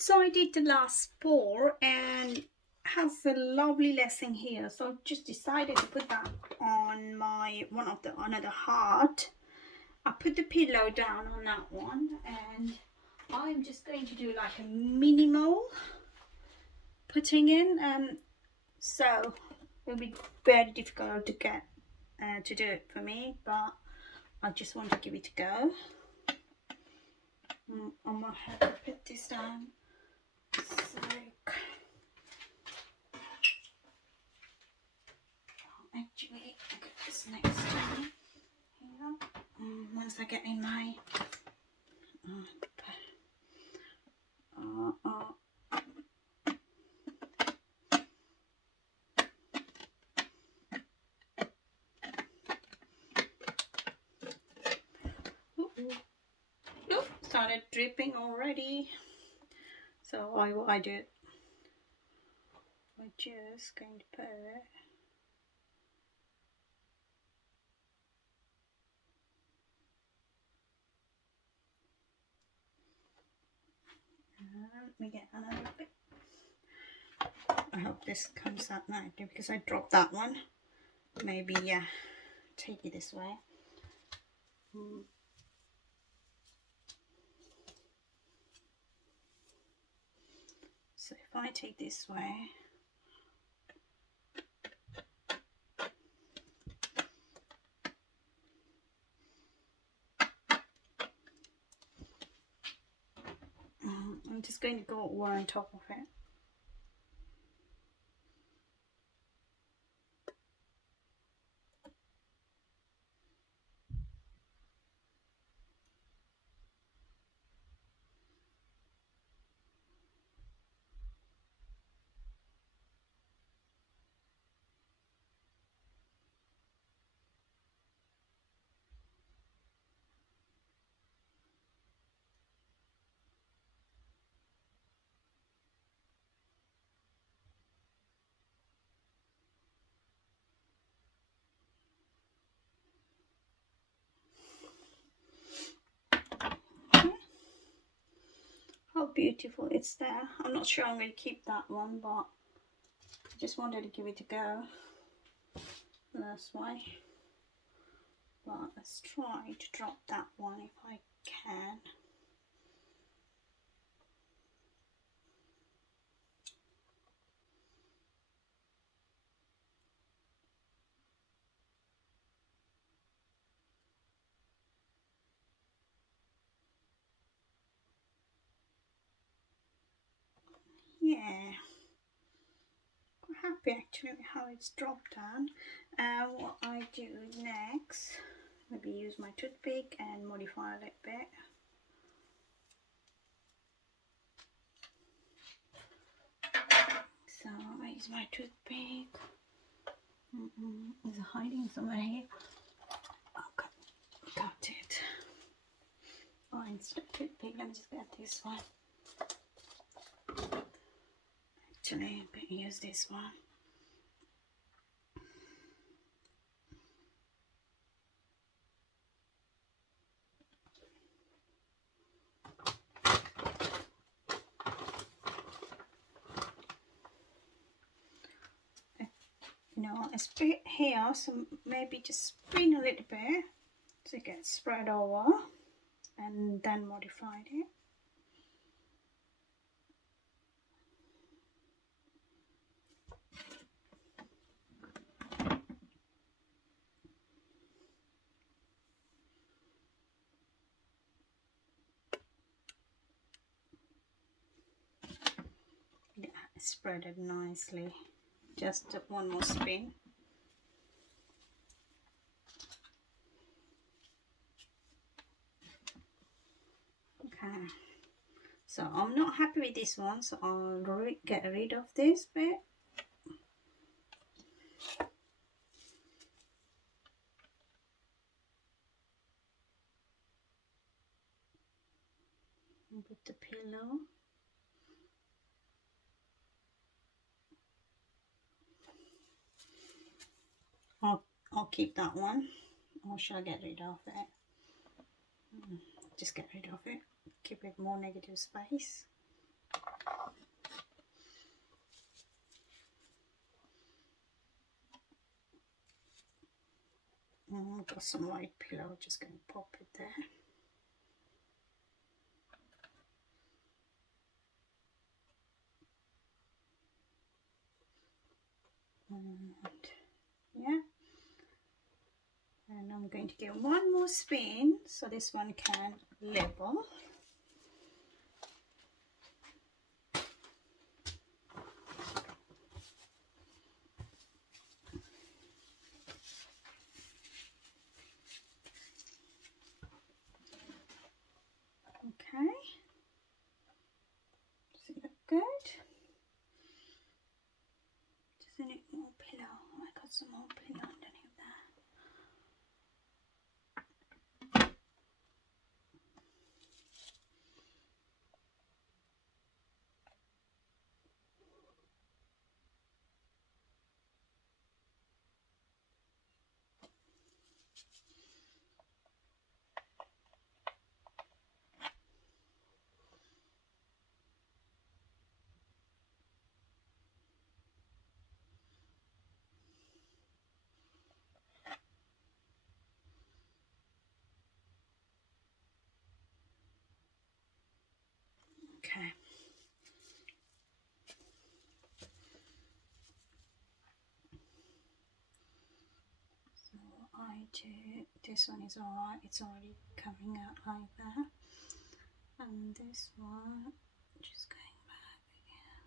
So I did the last pour and has a lovely lesson here. So I just decided to put that on my another heart. I put the pillow down on that one and I'm just going to do like a minimal putting in. So it'll be very difficult to get to do it for me, but I just want to give it a go. I'm gonna have to put this down. So, actually, I'll get this next to me. Once I get in my Look, started dripping already. So what I do, I'm just going to put let me get another bit. I hope this comes out nicely because I dropped that one. Maybe take it this way. So if I take this way, I'm just going to go over on top of it. How beautiful it's there. I'm not sure I'm going to keep that one, but I just wanted to give it a go. That's why. But let's try to drop that one if I can. Yeah, quite happy actually with how it's dropped down. What I do next, maybe use my toothpick and modify a little bit. So I use my toothpick. It's hiding somewhere here. Okay, got it. Oh, instead of toothpick, let me just get this one. Actually, I'm going to use this one. You know, a bit here, so maybe just spin a little bit to get spread over and then modified it. Yeah, spread it nicely. Just one more spin. Okay, so I'm not happy with this one, so I'll get rid of this bit. And put the pillow. I'll keep that one, or shall I get rid of it? Just get rid of it, keep it more negative space. got some white pillow, just going to pop it there. And yeah, and I'm going to give one more spin so this one can level. Okay, does it look good? Does it need more pillow? Oh, I got some more pillow underneath there. Okay. So I do, this one is alright, it's already coming out like that. And this one, just going back again.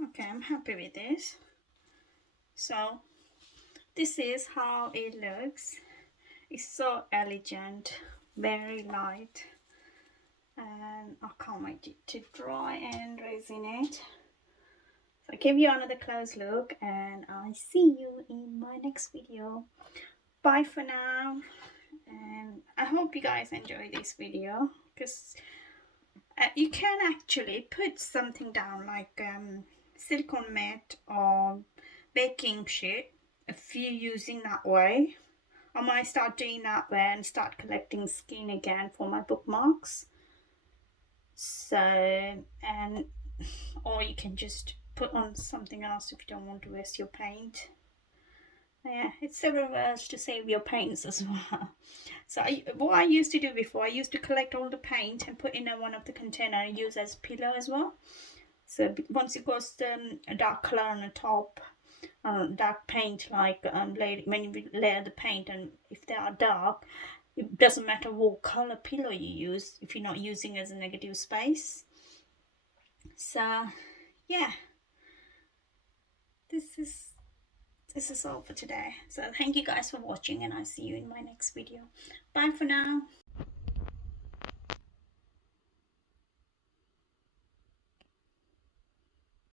Okay, I'm happy with this. So this is how it looks. It's so elegant, very light, and I can't wait to dry and resin it. So I'll give you another close look and I'll see you in my next video. Bye for now, and I hope you guys enjoy this video, because you can actually put something down like silicone mat or baking sheet if you're using that way. I might start doing that way and start collecting skin again for my bookmarks. So, and or you can just put on something else if you don't want to waste your paint. Yeah, it's several ways to save your paints as well. So what I used to do before, I used to collect all the paint and put in one of the container and use as pillow as well. So once it goes a dark color on the top, dark paint, like when you layer the paint, and if they are dark, it doesn't matter what color pillow you use if you're not using as a negative space. So yeah, this is all for today. So thank you guys for watching, and I'll see you in my next video. Bye for now.